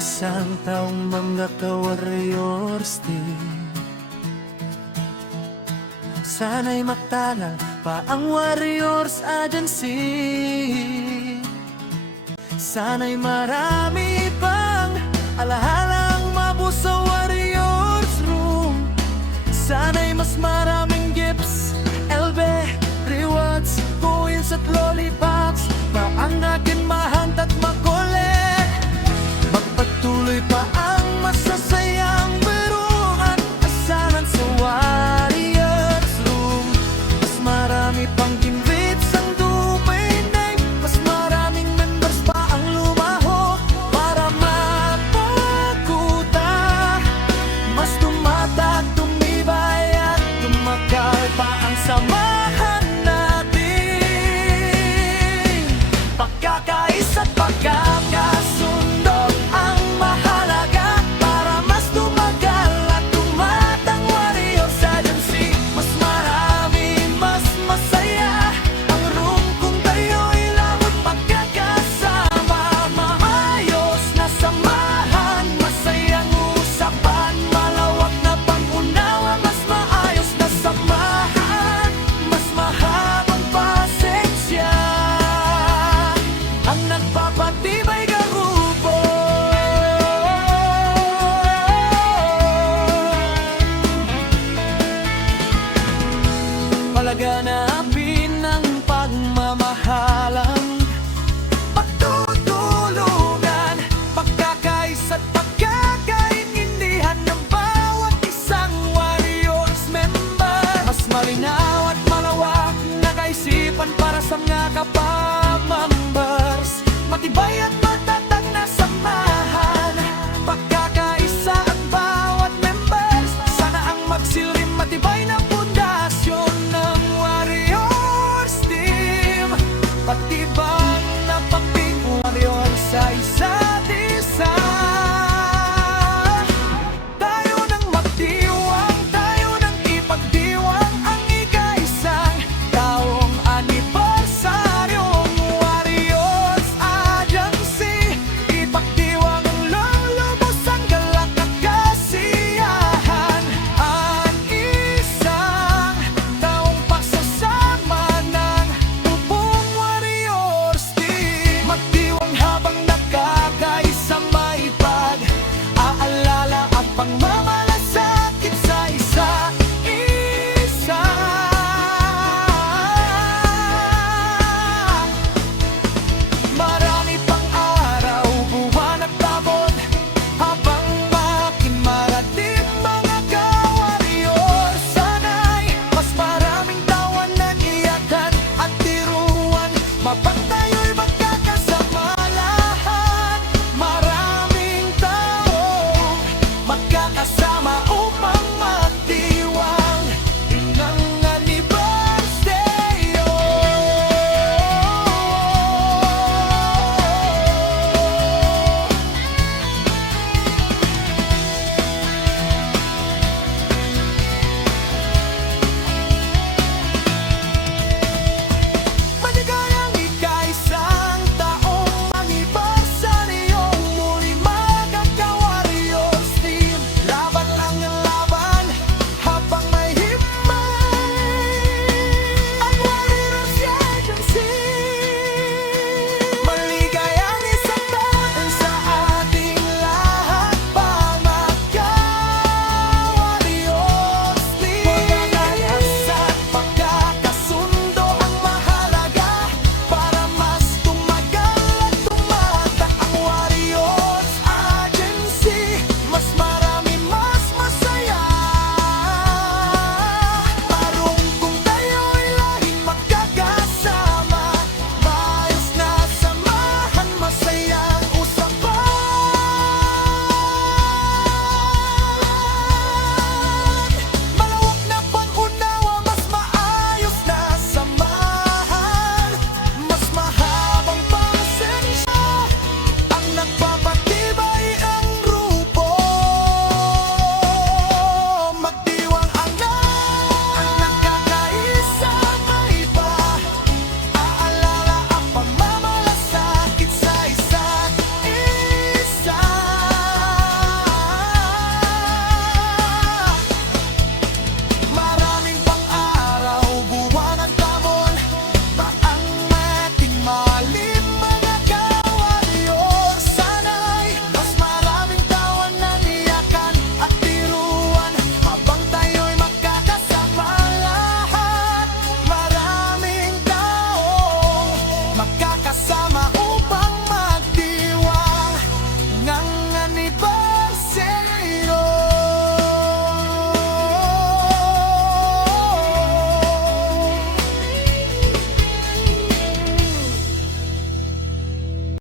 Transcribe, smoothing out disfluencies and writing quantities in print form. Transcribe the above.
isang taong mga ka-warriors team. Sana'y matalal pa ang Warriors Agency. Sana'y marami pang alahalang mabuo sa Warriors Room. Sana'y mas maraming gifts, LB, rewards, coins at lollipops pa ang akin mahant at makolek. Magpatuloy pa ang masasayang birong at asalan sa Warriors Room. Mas marami pang invades ang domain name, mas maraming members pa ang lumaho para mapaguta. Mas tumatag, tumibay at tumakal pa ang samahan natin. Pagkakaisa at pagkakasundo ang mahalaga para mas tumagal at tumatang Warriors Agency. Mas marami, mas masaya ang room kung tayo'y lawat magkakasama. Maayos na samahan, masayang usapan, malawak na pangunawa, mas maayos na samahan, mas mahabang pasensya ang nagpapatibay ka grupo. Palaganapin ng pagmamahalang pagtutulungan, pagkakaisa at pagkakaintindihan ng bawat isang Warriors member. Mas malinaw at malawak na kaisipan para sa mga kapamambers. Matibay at